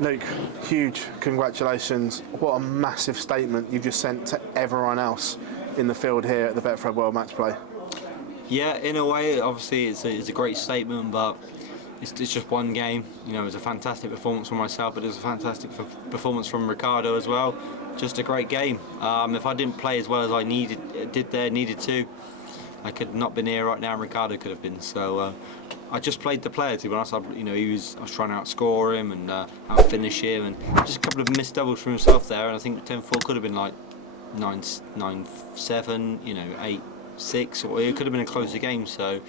Luke, huge congratulations. What a massive statement you've just sent to everyone else in the field here at the Betfred World Matchplay. Yeah, in a way, obviously it's a great statement, but it's just one game. You know, it was a fantastic performance from myself, but it was a fantastic performance from Ricardo as well. Just a great game. If I didn't play as well as I needed to, I could not been here right now, and Ricardo could have been. So I just played the player, to be honest. I was trying to outscore him and outfinish him, and just a couple of missed doubles from himself there. And I think 10-4 could have been like 9-7, 8-6, or it could have been a closer game. So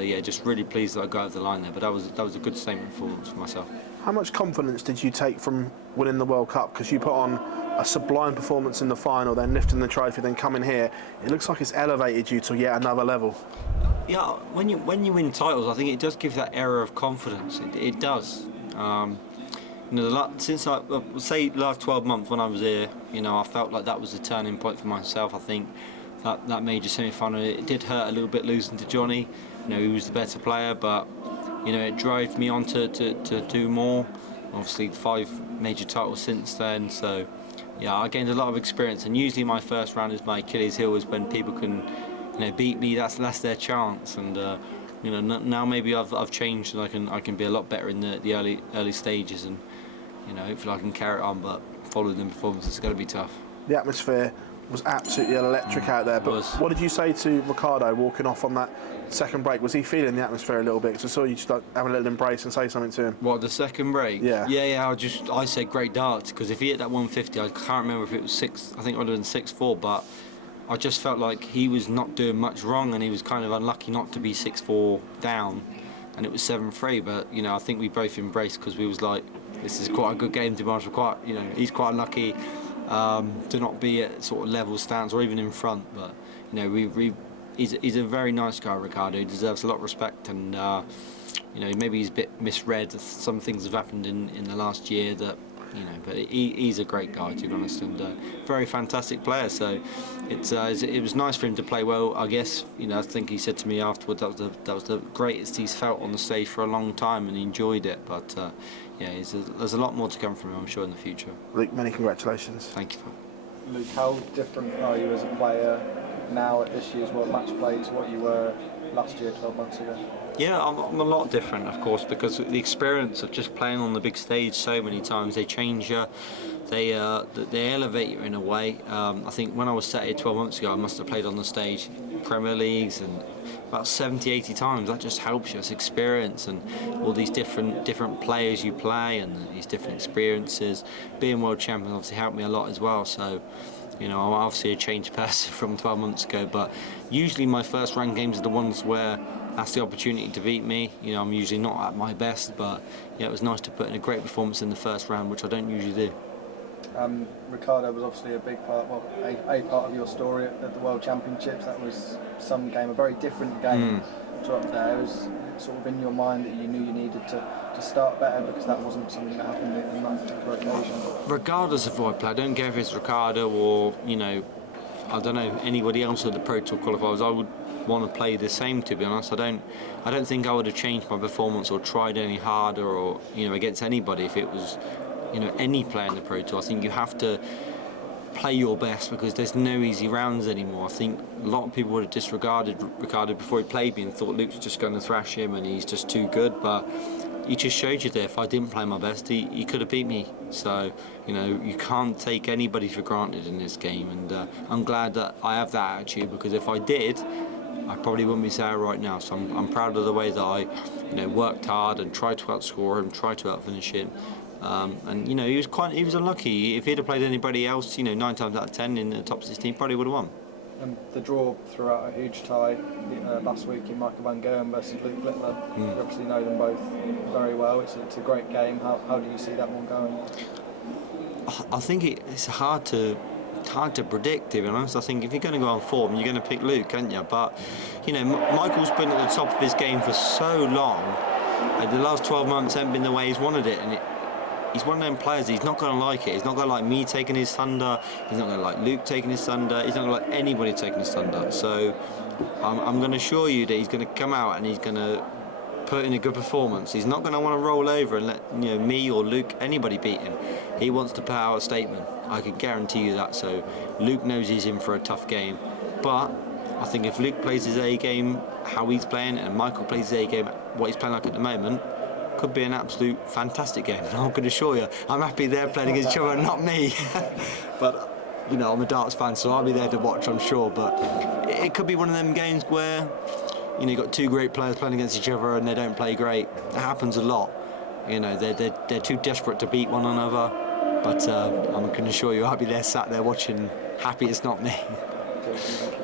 yeah, just really pleased that I got over the line there. But that was a good statement for myself. How much confidence did you take from winning the World Cup? Because you put on a sublime performance in the final, then lifting the trophy, then coming here. It looks like it's elevated you to yet another level. Yeah, when you win titles, I think it does give that air of confidence. It does. Since I say last 12 months when I was here, I felt like that was a turning point for myself. I think that major semi-final, it did hurt a little bit losing to Johnny. He was the better player, but it drove me on to do more. Obviously 5 major titles since then, so yeah, I gained a lot of experience, and usually my first round is my Achilles heel, is when people can beat me. That's their chance, and now maybe I've changed, and I can be a lot better in the early stages, and hopefully I can carry it on, but following the performance, it's going to be tough. The atmosphere was absolutely electric out there, but what did you say to Ricardo walking off on that second break? Was he feeling the atmosphere a little bit? Because I saw you just have a little embrace and say something to him. What, the second break? Yeah. I said great darts, because if he hit that 150, I can't remember if it was 6, I think it would have been 6-4, but I just felt like he was not doing much wrong, and he was kind of unlucky not to be 6-4 down, and it was 7-3. But I think we both embraced, because we was like, this is quite a good game to be honest. He's quite unlucky to not be at sort of level stance or even in front. But he's a very nice guy, Ricardo. He deserves a lot of respect, and maybe he's a bit misread. Some things have happened in the last year that. But he's a great guy, to be honest, and very fantastic player. So it was nice for him to play well. I guess I think he said to me afterwards that was the greatest he's felt on the stage for a long time, and he enjoyed it. But there's a lot more to come from him, I'm sure, in the future. Luke, many congratulations. Thank you. Luke, how different are you as a player now at this year's World Matchplay to what you were last year, 12 months ago? Yeah, I'm a lot different, of course, because the experience of just playing on the big stage so many times, they change you, they elevate you in a way. I think when I was set here 12 months ago, I must have played on the stage Premier Leagues and about 70-80 times. That just helps you, it's experience, and all these different players you play and these different experiences. Being world champion obviously helped me a lot as well. So I'm obviously a changed person from 12 months ago, but usually my first round games are the ones where that's the opportunity to beat me. I'm usually not at my best, but it was nice to put in a great performance in the first round, which I don't usually do. Ricardo was obviously a big part, a part of your story at the World Championships. That was some game, a very different game to up there. It was sort of in your mind that you knew you needed to start better, because that wasn't something that happened in that particular occasion. Regardless of who I play, I don't care if it's Ricardo or I don't know, anybody else at the Pro Tour qualifiers. I would want to play the same, to be honest. I don't think I would have changed my performance or tried any harder or against anybody if it was any player in the Pro Tour. I think you have to play your best, because there's no easy rounds anymore. I think a lot of people would have disregarded Ricardo before he played me and thought Luke's just going to thrash him and he's just too good, but he just showed you there, if I didn't play my best, he could have beat me. So you can't take anybody for granted in this game, and I'm glad that I have that attitude, because if I did, I probably wouldn't be there right now. So I'm proud of the way that I worked hard and tried to outscore him, tried to outfinish him. And he was unlucky. If he'd have played anybody else, 9 times out of 10 in the top 16, probably would have won. And the draw threw out a huge tie last week in Michael van Gerwen versus Luke Littler. You obviously know them both very well. It's a great game. How do you see that one going? I think it's hard to predict, to be honest. I think if you're going to go on form, you're going to pick Luke, aren't you? But Michael's been at the top of his game for so long. The last 12 months haven't been the way he's wanted it, and he's one of them players. He's not going to like it. He's not going to like me taking his thunder. He's not going to like Luke taking his thunder. He's not going to like anybody taking his thunder. So I'm going to assure you that he's going to come out and he's going to put in a good performance. He's not going to want to roll over and let me or Luke, anybody beat him. He wants to put out a statement. I can guarantee you that. So Luke knows he's in for a tough game, but I think if Luke plays his A game, how he's playing, and Michael plays his A game, what he's playing like at the moment, could be an absolute fantastic game. And I can assure you, I'm happy they're playing against each other and not me. But I'm a darts fan, so I'll be there to watch, I'm sure. But it could be one of them games where you've got two great players playing against each other and they don't play great. That happens a lot. They're too desperate to beat one another. But I can assure you, I'll be there sat there watching, happy it's not me.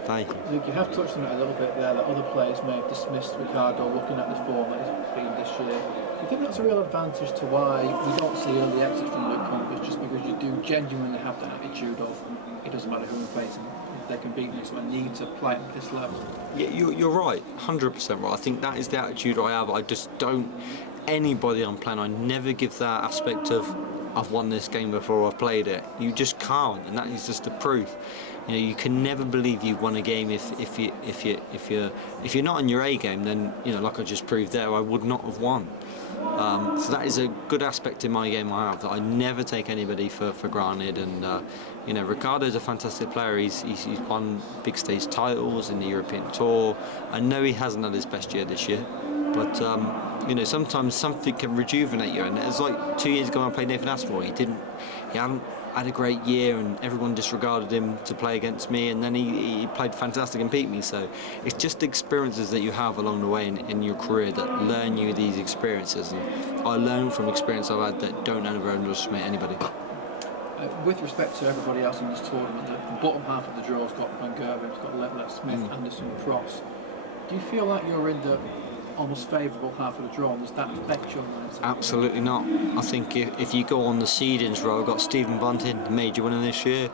Thank you. Luke, you have touched on it a little bit there, that other players may have dismissed Ricardo looking at the form that he's been this year. Do you think that's a real advantage to why we don't see early exits from Luke Humphries, just because you do genuinely have that attitude of it doesn't matter who I'm facing, if they can beat me, so I need to play at this level? Yeah, you're right, 100% right. I think that is the attitude I have. I just don't, anybody I'm playing, I never give that aspect of I've won this game before I've played it. You just can't, and that is just the proof. You can never believe you've won a game if you're not in your A game. Then like I just proved there, I would not have won. So that is a good aspect in my game I have, that I never take anybody for granted. And Ricardo's a fantastic player. He's won big stage titles in the European Tour. I know he hasn't had his best year this year, but sometimes something can rejuvenate you. And it's like 2 years ago when I played Nathan Aspinall. He hadn't had a great year and everyone disregarded him to play against me, and then he played fantastic and beat me. So it's just the experiences that you have along the way in your career that learn you these experiences, and I learn from experience I've had that don't ever underestimate anybody. With respect to everybody else in this tournament, the bottom half of the draw's got Van Gerwen, it's got Leclerc, Smith, Anderson, Pross. Do you feel like you're in the almost favourable half of the draw, and does that affect your mindset? Absolutely not. I think if you go on the seedings row, I've got Stephen Bunting, the major winner this year.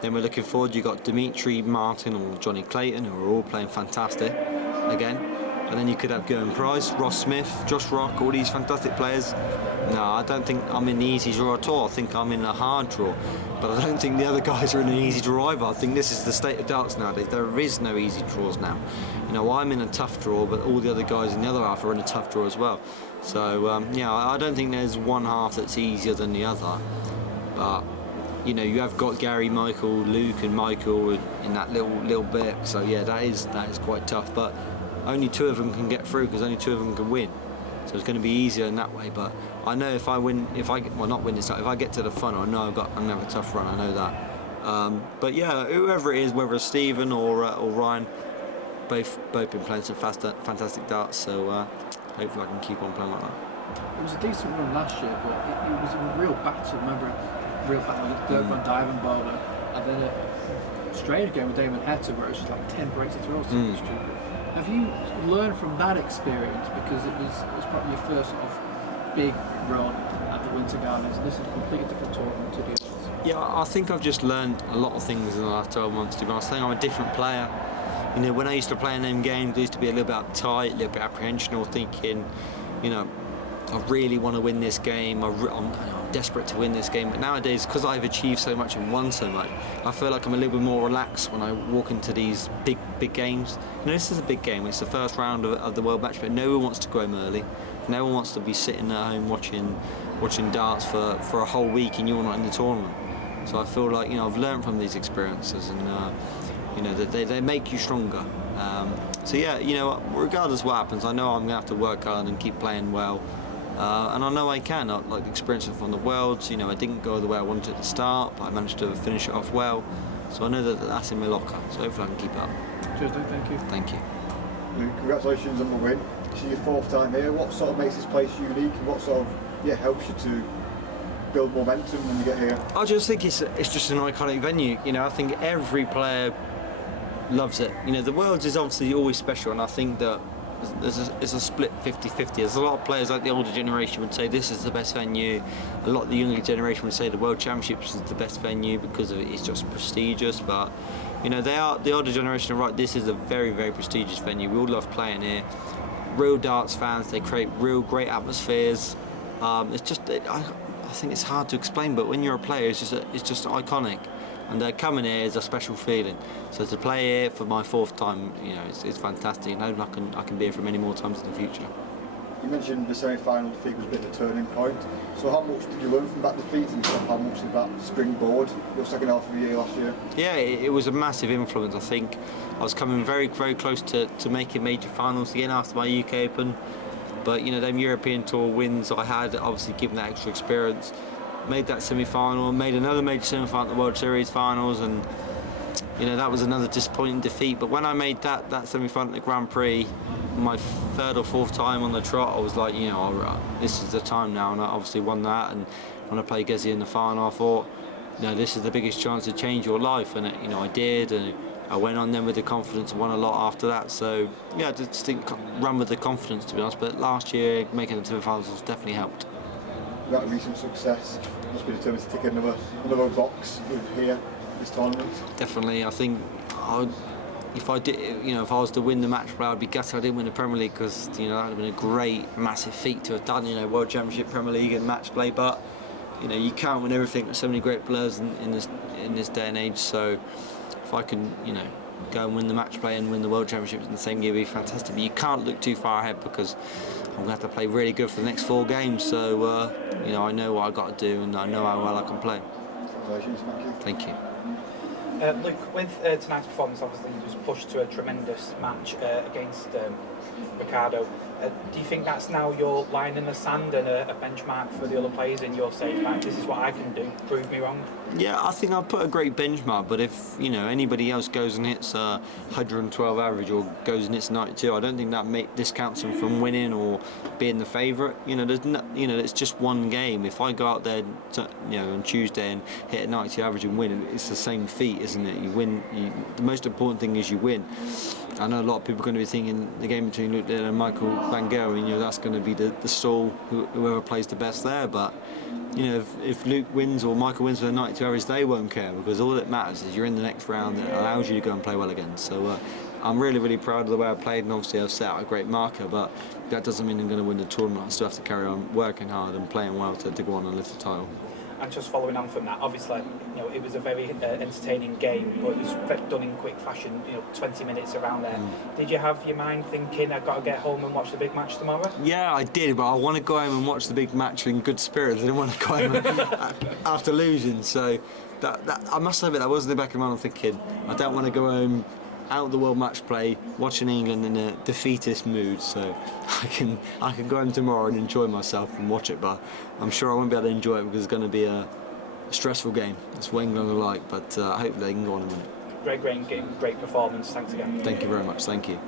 Then we're looking forward, you've got Dimitri Martin or Johnny Clayton, who are all playing fantastic again. And then you could have Gurren Price, Ross Smith, Josh Rock, all these fantastic players. No, I don't think I'm in the easy draw at all. I think I'm in a hard draw. But I don't think the other guys are in an easy draw either. I think this is the state of darts nowadays. There is no easy draws now. I'm in a tough draw, but all the other guys in the other half are in a tough draw as well. So, I don't think there's one half that's easier than the other. But, you have got Gary, Michael, Luke and Michael in that little bit. So, yeah, that is quite tough. But only two of them can get through because only two of them can win. So it's going to be easier in that way. But I know if I get to the final, I know I'm going to have a tough run. I know that. But yeah, whoever it is, whether it's Stephen or Ryan, both been playing some fantastic darts. So hopefully I can keep on playing like that. It was a decent run last year, but it was a real battle. Remember, real battle with Dirk van Dijvenbode, and then a strange game with Damon Hector where it was just like 10 breaks of throws. Stupid. Have you learned from that experience, because it was probably your first sort of big run at the Winter Gardens, and this is a completely different tournament to the others? Yeah, I think I've just learned a lot of things in the last 12 months. To be honest, I think I'm a different player. When I used to play in them games, I used to be a little bit uptight, a little bit apprehensional, thinking, I really want to win this game. I'm desperate to win this game. But nowadays, because I've achieved so much and won so much, I feel like I'm a little bit more relaxed when I walk into these big games. This is a big game. It's the first round of the World Matchplay. No one wants to go home early. No one wants to be sitting at home watching darts for a whole week and you're not in the tournament. So I feel like I've learned from these experiences, and they make you stronger. So yeah, regardless of what happens, I know I'm going to have to work hard and keep playing well. And I know I can. Like the experience from the Worlds, I didn't go the way I wanted at the start, but I managed to finish it off well. So I know that's in my locker. So hopefully I can keep it up. Cheers, Luke. Thank you. Thank you. Luke, congratulations on the win. This is your fourth time here. What sort of makes this place unique, and what sort of helps you to build momentum when you get here? I just think it's just an iconic venue. I think every player loves it. The Worlds is obviously always special, and I think that it's a split 50-50. There's a lot of players like the older generation would say this is the best venue. A lot of the younger generation would say the World Championships is the best venue because it's just prestigious. But the older generation are right. This is a very, very prestigious venue. We all love playing here. Real darts fans. They create real great atmospheres. I think it's hard to explain, but when you're a player, it's just iconic. And coming here is a special feeling. So to play here for my fourth time, it's fantastic. And I hope I can be here for many more times in the future. You mentioned the semi-final defeat was a bit of a turning point. So how much did you learn from that defeat, and how much did that springboard your second half of the year last year? Yeah, it was a massive influence. I think I was coming very, very close to making major finals again after my UK Open. But you know, them European Tour wins I had, obviously given that extra experience, made that semi-final, made another major semi-final at the World Series finals, and you know, that was another disappointing defeat. But when I made that semi-final at the Grand Prix, my third or fourth time on the trot, I was like, you know, this is the time now, and I obviously won that. And when I played Gezi in the final, I thought, you know, this is the biggest chance to change your life, and you know, I did, and I went on then with the confidence and won a lot after that. So yeah, I just think run with the confidence, to be honest. But last year, making the semi-finals has definitely helped. That recent success must be determined to tick another box with here this tournament. Definitely, I think if I did, you know, if I was to win the match play, I'd be gutted I didn't win the Premier League, because you know that would have been a great, massive feat to have done. You know, World Championship, Premier League, and match play. But you know, you can't win everything. There's so many great players in this day and age. So if I can, you know, go and win the match play and win the World Championships in the same year, would be fantastic. But you can't look too far ahead, because I'm going to have to play really good for the next 4 games. So you know, I know what I've got to do, and I know how well I can play. Congratulations, Thank you. Luke, with tonight's performance, obviously he was pushed to a tremendous match against Ricardo. Do you think that's now your line in the sand and a benchmark for the other players, and you're saying, right, this is what I can do, prove me wrong? Yeah, I think I'll put a great benchmark, but if you know anybody else goes and hits 112 average or goes and hits 92, I don't think that discounts them from winning or being the favourite. You know, it's just one game. If I go out there, you know, on Tuesday and hit a 92 average and win, it's the same feat, isn't it? You win. The most important thing is you win. I know a lot of people are going to be thinking the game between Luke Littler and Michael Van Gerwen, you know, that's going to be the stall, whoever plays the best there. But you know, if Luke wins or Michael wins with a 92 average, they won't care, because all that matters is you're in the next round, and it allows you to go and play well again. So I'm really, really proud of the way I played, and obviously I've set out a great marker, but that doesn't mean I'm going to win the tournament. I still have to carry on working hard and playing well to go on and lift the title. And just following on from that, obviously, you know, it was a very entertaining game, but it was done in quick fashion. You know, 20 minutes around there. Did you have your mind thinking, I've got to get home and watch the big match tomorrow? Yeah, I did, but I want to go home and watch the big match in good spirits. I didn't want to go home after losing. So that I must admit, that wasn't the back of my mind. I'm thinking, I don't want to go home out of the World Matchplay watching England in a defeatist mood. So I can go home tomorrow and enjoy myself and watch it, but I'm sure I won't be able to enjoy it because it's going to be a stressful game. That's what England are like, but hopefully they can go on and win it. Great game, great performance. Thanks again. Thank you very much. Thank you.